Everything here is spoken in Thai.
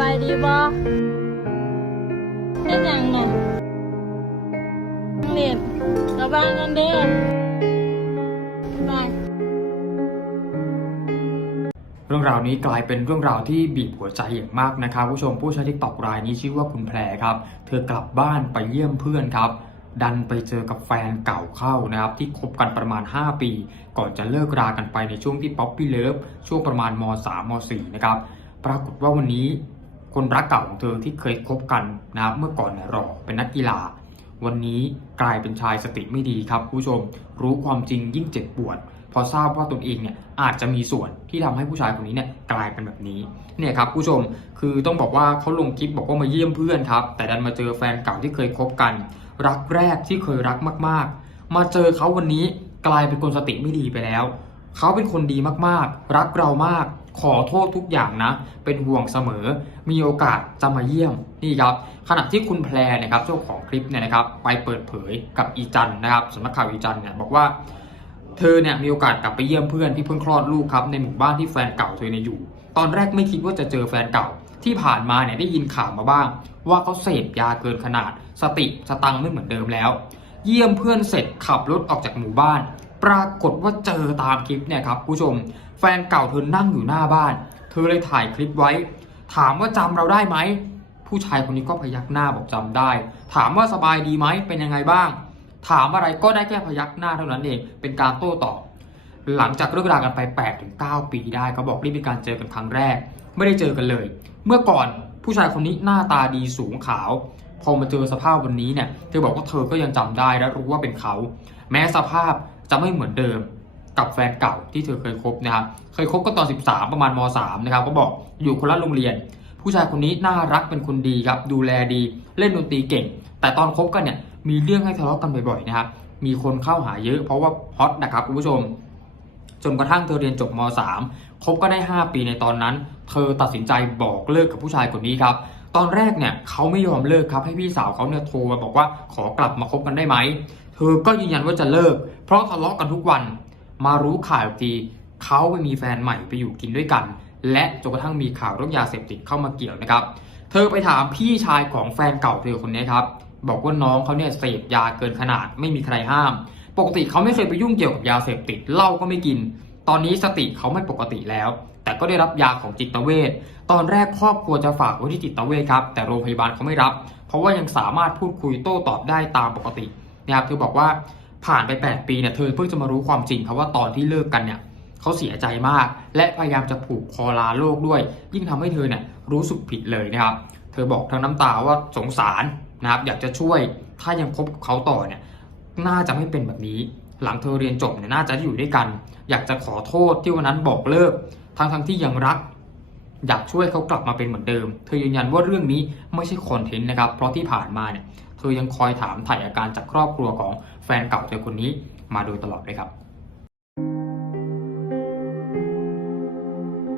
บายดีบ่เป็นยังน่ะเล่นระวังกันเด้อบายเรื่องราวนี้กลายเป็นเรื่องราวที่บีบหัวใจอย่างมากนะครับผู้ชมผู้ใช้ทิกตอกรายนี้ชื่อว่าคุณแพรครับ เธอกลับบ้านไปเยี่ยมเพื่อนครับ ดันไปเจอกับแฟนเก่าเข้านะครับ ที่คบกันประมาณ 5 ปี ก่อนจะเลิกรากันไปในช่วงที่ป๊อปปี้เลิฟช่วงประมาณม 3 ม 4 นะครับ ปรากฏว่าวันนี้คนรักเก่าของเธอที่เคยคบกันนะเมื่อก่อนเนี่ยหล่อเป็นนักกีฬา วันนี้กลายเป็นชายสติไม่ดีครับผู้ชม รู้ความจริงยิ่งเจ็บปวด พอทราบว่าตนเองเนี่ยอาจจะมีส่วนที่ทำให้ผู้ชายคนนี้เนี่ยกลายเป็นแบบนี้เนี่ยครับผู้ชมคือต้องบอกว่าเขาลงคลิปบอกว่ามาเยี่ยมเพื่อนครับ แต่ดันมาเจอแฟนเก่าที่เคยคบกัน รักแรกที่เคยรักมากๆ มาเจอเขาวันนี้กลายเป็นคนสติไม่ดีไปแล้วเขาเป็นคนดีมากๆ รักเรามาก ขอโทษทุกอย่างนะ เป็นห่วงเสมอ มีโอกาสจะมาเยี่ยมนี่ครับขณะที่คุณแพรเนะครับเจ้าของคลิปเนี่ยนะครับ ไปเปิดเผยกับอีจันนะครับสำนักข่าวอีจันเนี่ยบอกว่า เธอเนี่ยมีโอกาสกลับไปเยี่ยมเพื่อนที่เพิ่งคลอดลูกครับในหมู่บ้านที่แฟนเก่าเธอเนี่ยอยู่ ตอนแรกไม่คิดว่าจะเจอแฟนเก่าที่ผ่านมาเนี่ยได้ยินข่าวมาบ้าง ว่าเขาเสพยาเกินขนาด สติสตังค์ไม่เหมือนเดิมแล้ว เยี่ยมเพื่อนเสร็จขับรถออกจากหมู่บ้าน ปรากฏว่าเจอตามคลิปเนี่ยครับผู้ชม แฟนเก่าเธอนั่งอยู่หน้าบ้าน เธอเลยถ่ายคลิปไว้ ถามว่าจำเราได้ไหม ผู้ชายคนนี้ก็พยักหน้าบอกจำได้ ถามว่าสบายดีไหมเป็นยังไงบ้าง ถามอะไรก็ได้แค่พยักหน้าเท่านั้นเอง เป็นการโต้ตอบ หลังจากเลิกรากันไป8ถึง9ปีได้เขาบอกนี่เป็นการเจอกันครั้งแรก ไม่ได้เจอกันเลย เมื่อก่อนผู้ชายคนนี้หน้าตาดีสูงขาว พอมาเจอสภาพวันนี้เนี่ย เธอบอกว่าเธอก็ยังจำได้และรู้ว่าเป็นเขา แม้สภาพจะไม่เหมือนเดิม กับแฟนเก่าที่เธอเคยคบนะครับ เคยคบก็ตอน 13 ประมาณม 3 นะครับ ก็บอกอยู่คนละโรงเรียน ผู้ชายคนนี้น่ารักเป็นคนดีครับ ดูแลดี เล่นดนตรีเก่ง แต่ตอนคบกันเนี่ย มีเรื่องให้ทะเลาะกันบ่อยๆนะครับ มีคนเข้าหาเยอะเพราะว่าฮอตนะครับคุณผู้ชม จนกระทั่งเธอเรียนจบม .3 คบก็ได้ 5 ปีในตอนนั้น เธอตัดสินใจบอกเลิกกับผู้ชายคนนี้ครับตอนแรกเนี่ยเขาไม่ยอมเลิกครับให้พี่สาวเขาเนี่ยโทรมาบอกว่าขอกลับมาคบกันได้ไหม เธอก็ยืนยันว่าจะเลิก เพราะทะเลาะกันทุกวัน มารู้ข่าวอีกทีเขาไปมีแฟนใหม่ไปอยู่กินด้วยกัน และจนกระทั่งมีข่าวเรื่องยาเสพติดเข้ามาเกี่ยวนะครับ เธอไปถามพี่ชายของแฟนเก่าเธอคนนี้ครับบอกว่าน้องเขาเนี่ยเสพยาเกินขนาดไม่มีใครห้าม ปกติเขาไม่เคยไปยุ่งเกี่ยวกับยาเสพติดเหล้าก็ไม่กิน ตอนนี้สติเขาไม่ปกติแล้ว แต่ก็ได้รับยาของจิตเวชตอนแรกครอบครัวจะฝากไว้ที่จิตเวชครับ แต่โรงพยาบาลเขาไม่รับ เพราะว่ายังสามารถพูดคุยโต้ตอบได้ตามปกตินะครับเธอบอกว่า ผ่านไป 8 ปีเนี่ยเธอเพิ่งจะมารู้ความจริงครับว่าตอนที่เลิกกันเนี่ยเขาเสียใจมาก และพยายามจะผูกคอลาโลกด้วย ยิ่งทำให้เธอเนี่ยรู้สึกผิดเลยนะครับ เธอบอกทั้งน้ำตาว่าสงสารนะครับอยากจะช่วยถ้ายังคบกับเขาต่อเนี่ยน่าจะไม่เป็นแบบนี้ หลังเธอเรียนจบเนี่ยน่าจะอยู่ด้วยกัน อยากจะขอโทษที่วันนั้นบอกเลิก ทั้งทั้งที่ยังรัก อยากช่วยเขากลับมาเป็นเหมือนเดิม เธอยืนยันว่าเรื่องนี้ไม่ใช่คอนเทนต์นะครับ เพราะที่ผ่านมาเนี่ย เธอยังคอยถามถ่ายอาการจากครอบครัวของแฟนเก่าเธอคนนี้มาโดยตลอดเลยครับ